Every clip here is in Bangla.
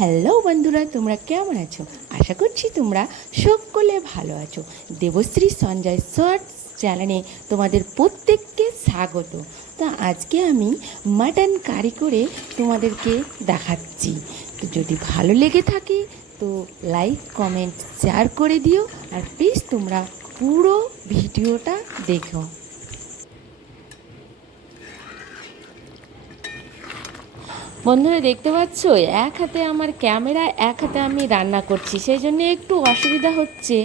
হ্যালো বন্ধুরা, তোমরা কেমন আছো? আশা করছি তোমরা সকলে ভালো আছো। দেবশ্রী সঞ্জয় শর্টস চ্যানেলে তোমাদের প্রত্যেককে স্বাগত। তো আজকে আমি মাটন কারি করে তোমাদেরকে দেখাচ্ছি। তো যদি ভালো লেগে থাকে, তো লাইক, কমেন্ট, শেয়ার করে দিও। আর প্লিজ তোমরা পুরো ভিডিওটা দেখো। বন্ধুরা, দেখতে পাচ্ছ? এক হাতে আমার ক্যামেরা, এক হাতে আমি রান্না করছি। সেই জন্য একটু অসুবিধা হচ্ছে।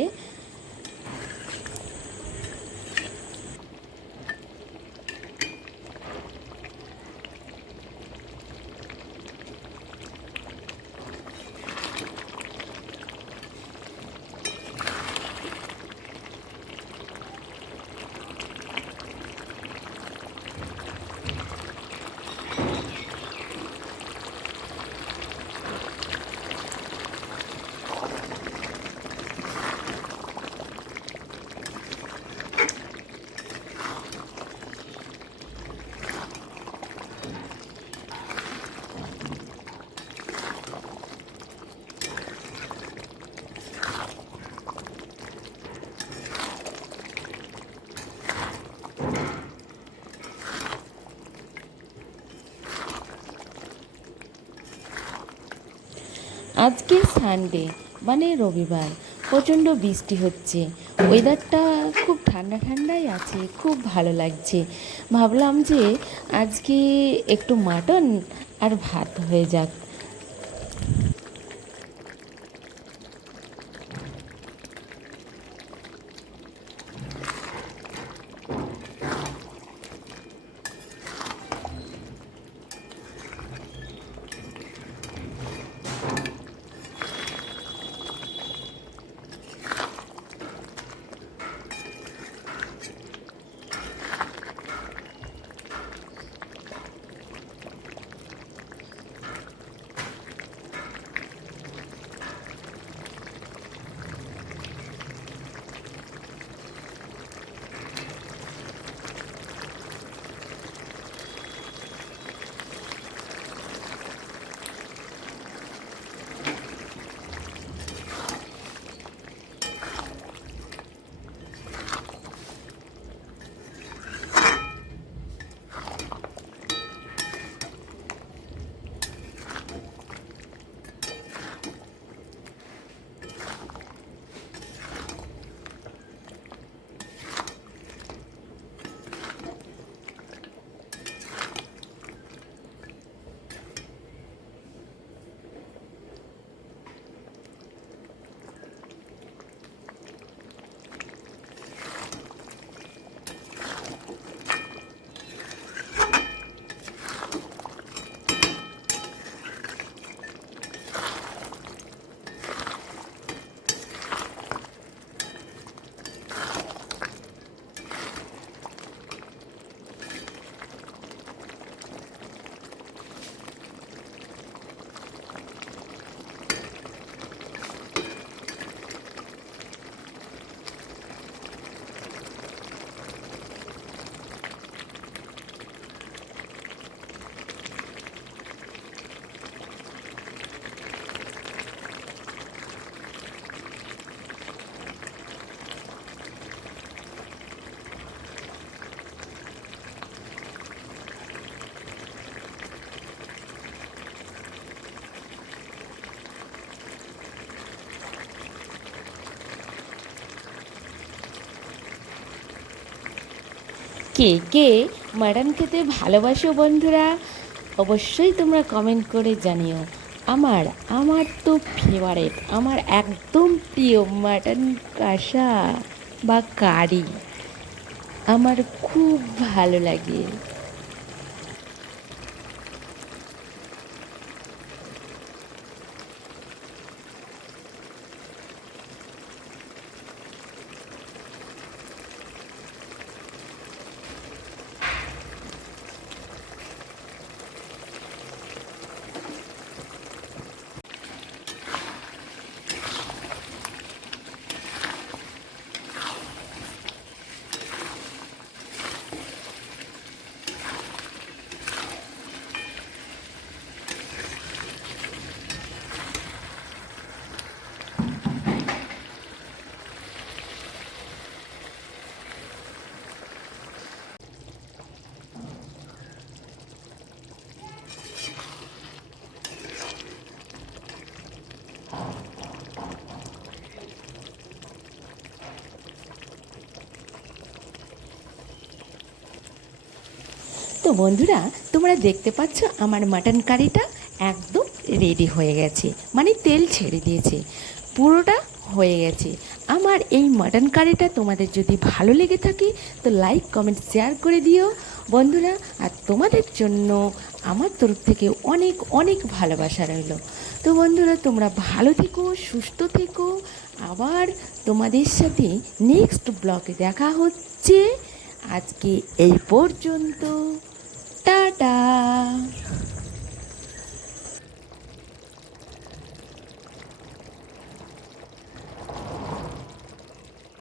আজকে সানডে মানে রবিবার। প্রচণ্ড বৃষ্টি হচ্ছে। ওয়েদারটা খুব ঠান্ডা ঠান্ডাই আছে, খুব ভালো লাগছে। ভাবলাম যে আজকে একটু মাটন আর ভাত হয়ে যাক। কে? কে? মাটন খেতে ভালোবাসো বন্ধুরা? অবশ্যই তোমরা কমেন্ট করে জানিও। আমার আমার তো ফেভারেট আমার একদম প্রিয় মাটন কাঁসা বা কারি। আমার খুব ভালো লাগে। বন্ধুরা, তোমরা দেখতে পাচ্ছ আমার মাটন কারিটা একদম রেডি হয়ে গেছে। মানে তেল ছেড়ে দিয়েছে। পুরোটা হয়ে গেছে। আমার এই মাটন কারিটা তোমাদের যদি ভালো লেগে থাকে, তো লাইক কমেন্ট শেয়ার করে দিও। বন্ধুরা, আর তোমাদের জন্য আমার তরফ থেকে অনেক অনেক ভালোবাসা রইল। তো বন্ধুরা, তোমরা ভালো থেকো, সুস্থ থেকো। আবার তোমাদের সাথে নেক্সট ব্লগে দেখা হচ্ছে। আজকে এই পর্যন্ত। Da da.